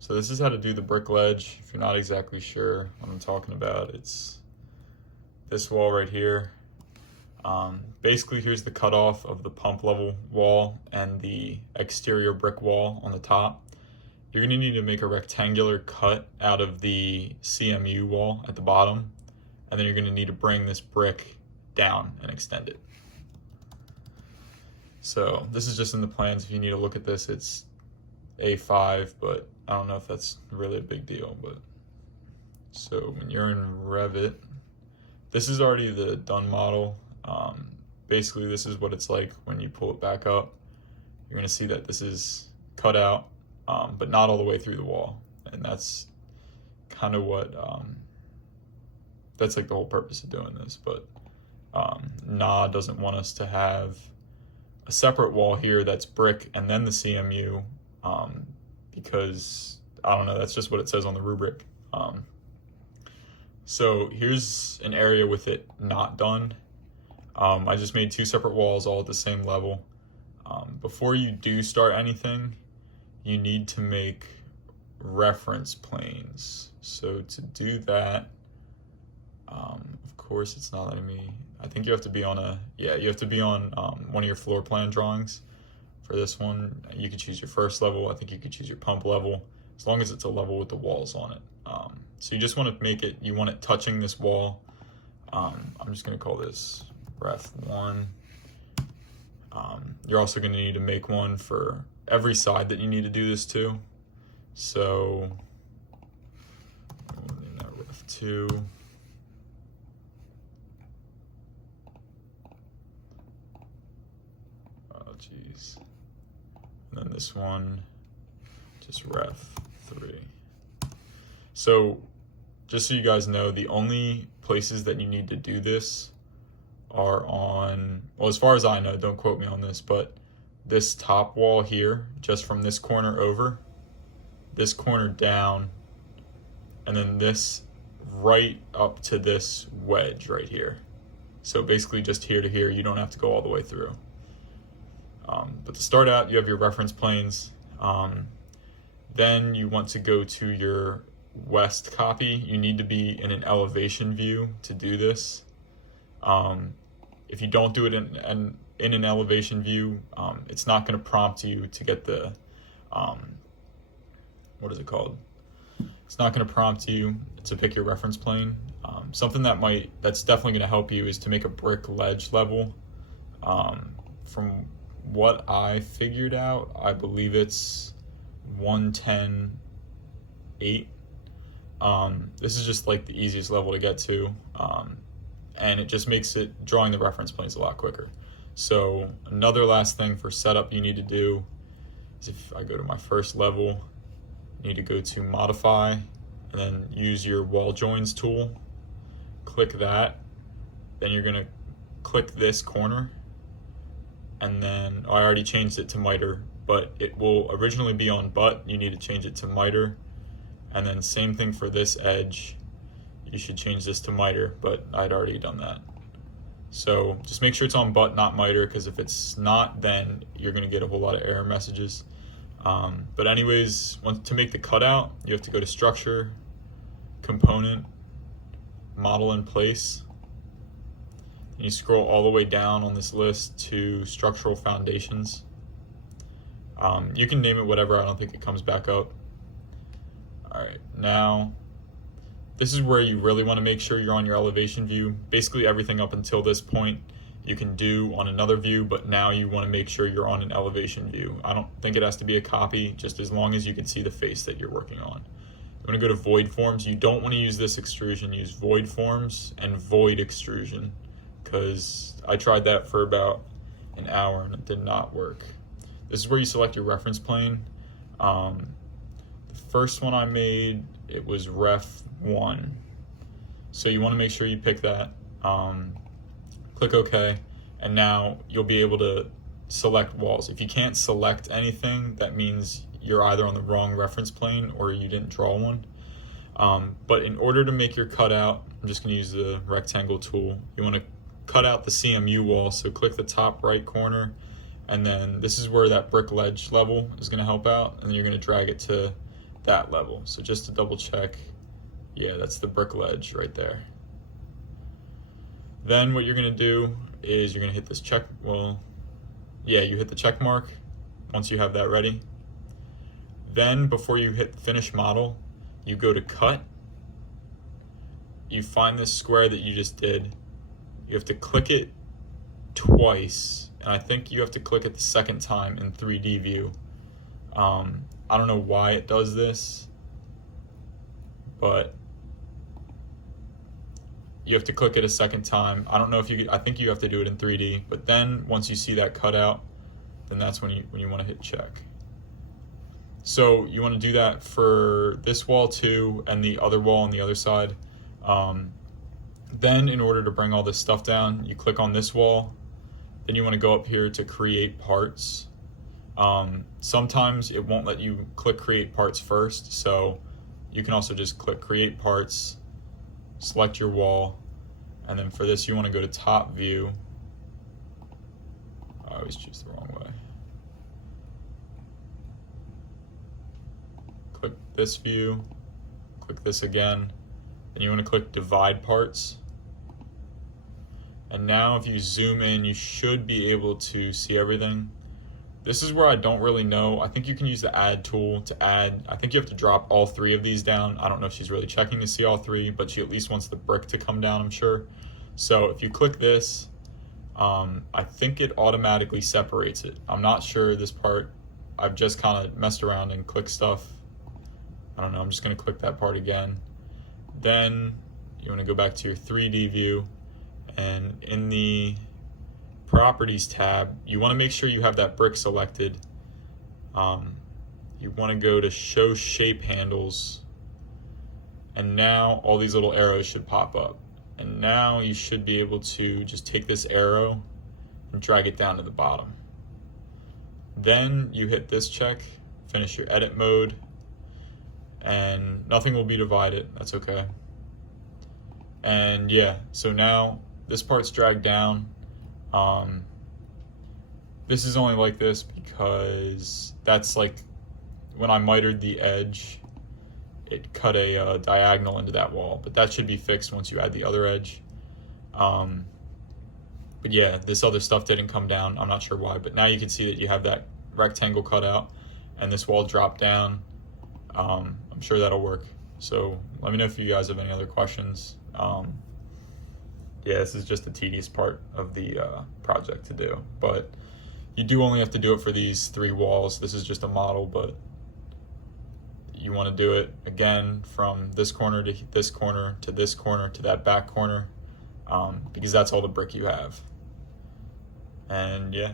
So this is how to do the brick ledge. If you're not exactly sure what I'm talking about, it's this wall right here. Basically, here's the cutoff of the pump level wall and the exterior brick wall on the top. You're gonna need to make a rectangular cut out of the CMU wall at the bottom, and then you're gonna need to bring this brick down and extend it. So this is just in the plans. If you need to look at this, it's A5, but I don't know if that's really a big deal. But so when you're in REVIT, this is already the done model. Basically, this is what it's like when you pull it back up. You're gonna see that this is cut out, but not all the way through the wall. And that's kind of what, that's like the whole purpose of doing this. But NA doesn't want us to have a separate wall here that's brick and then the CMU, because I don't know, that's just what it says on the rubric. So here's an area with it not done. I just made two separate walls all at the same level. Before you do start anything, you need to make reference planes. So to do that, of course it's not letting me, I think you have to be on you have to be on one of your floor plan drawings for this one. You could choose your first level. I think you could choose your pump level, as long as it's a level with the walls on it. So you just want to make it, you want it touching this wall. I'm just going to call this ref 1. You're also going to need to make one for every side that you need to do this to. So we'll name that ref 2. Oh geez. And then this one, just ref 3. So just so you guys know, the only places that you need to do this are on, well, as far as I know, don't quote me on this, but this top wall here, just from this corner over, this corner down, and then this right up to this wedge right here. So basically just here to here, you don't have to go all the way through. But to start out, you have your reference planes. Then you want to go to your west copy. You need to be in an elevation view to do this. If you don't do it in an elevation view, it's not going to prompt you to get the, what is it called? It's not going to prompt you to pick your reference plane. Something that's definitely going to help you is to make a brick ledge level. From what I figured out, I believe it's 110.8. This is just like the easiest level to get to, and it just makes it drawing the reference planes a lot quicker. So another last thing for setup you need to do is, if I go to my first level, you need to go to modify and then use your wall joins tool. Click that, then you're gonna click this corner, and then I already changed it to miter, but it will originally be on butt. You need to change it to miter. And then same thing for this edge. You should change this to miter, but I'd already done that. So just make sure it's on butt, not miter, because if it's not, then you're gonna get a whole lot of error messages. But anyways, to make the cutout, you have to go to structure, component, model in place. And you scroll all the way down on this list to structural foundations. You can name it whatever, I don't think it comes back up. All right, now this is where you really want to make sure you're on your elevation view. Basically everything up until this point you can do on another view, but now you want to make sure you're on an elevation view. I don't think it has to be a copy, just as long as you can see the face that you're working on. You want to go to void forms. You don't want to use this extrusion, use void forms and void extrusion, because I tried that for about an hour and it did not work. This is where you select your reference plane. The first one I made, it was ref 1. So you want to make sure you pick that. Click OK, and now you'll be able to select walls. If you can't select anything, that means you're either on the wrong reference plane or you didn't draw one. But in order to make your cutout, I'm just going to use the rectangle tool. You want to cut out the CMU wall, so click the top right corner, and then this is where that brick ledge level is going to help out, and then you're going to drag it to that level. So just to double check, yeah, that's the brick ledge right there. Then what you're gonna do is you're gonna hit this check, well, yeah, you hit the check mark once you have that ready. Then before you hit finish model, you go to cut, you find this square that you just did, you have to click it twice, and I think you have to click it the second time in 3D view. I don't know why it does this, but you have to click it a second time. I don't know if I think you have to do it in 3D, but then once you see that cutout, then that's when you want to hit check. So you want to do that for this wall too, and the other wall on the other side. Then in order to bring all this stuff down, you click on this wall, then you want to go up here to create parts. Sometimes it won't let you click create parts first, so you can also just click create parts, select your wall, and then for this you want to go to top view. I always choose the wrong way. Click this view, click this again, and you want to click divide parts. And now if you zoom in, you should be able to see everything. This is where I don't really know. I think you can use the add tool to add. I think you have to drop all 3 of these down. I don't know if she's really checking to see all 3, but she at least wants the brick to come down, I'm sure. So if you click this, I think it automatically separates it. I'm not sure this part. I've just kind of messed around and clicked stuff. I don't know, I'm just gonna click that part again. Then you wanna go back to your 3D view, and in the Properties tab, you want to make sure you have that brick selected. You want to go to Show Shape Handles, and now all these little arrows should pop up. And now you should be able to just take this arrow and drag it down to the bottom. Then you hit this check, finish your edit mode, and nothing will be divided. That's okay. And yeah, so now this part's dragged down. This is only like this because that's like when I mitered the edge, it cut a diagonal into that wall, but that should be fixed once you add the other edge. But yeah, this other stuff didn't come down. I'm not sure why, but now you can see that you have that rectangle cut out and this wall dropped down. I'm sure that'll work. So let me know if you guys have any other questions. Yeah, this is just the tedious part of the project to do, but you do only have to do it for these 3 walls. This is just a model, but you want to do it again from this corner to this corner to this corner to that back corner, because that's all the brick you have. And yeah,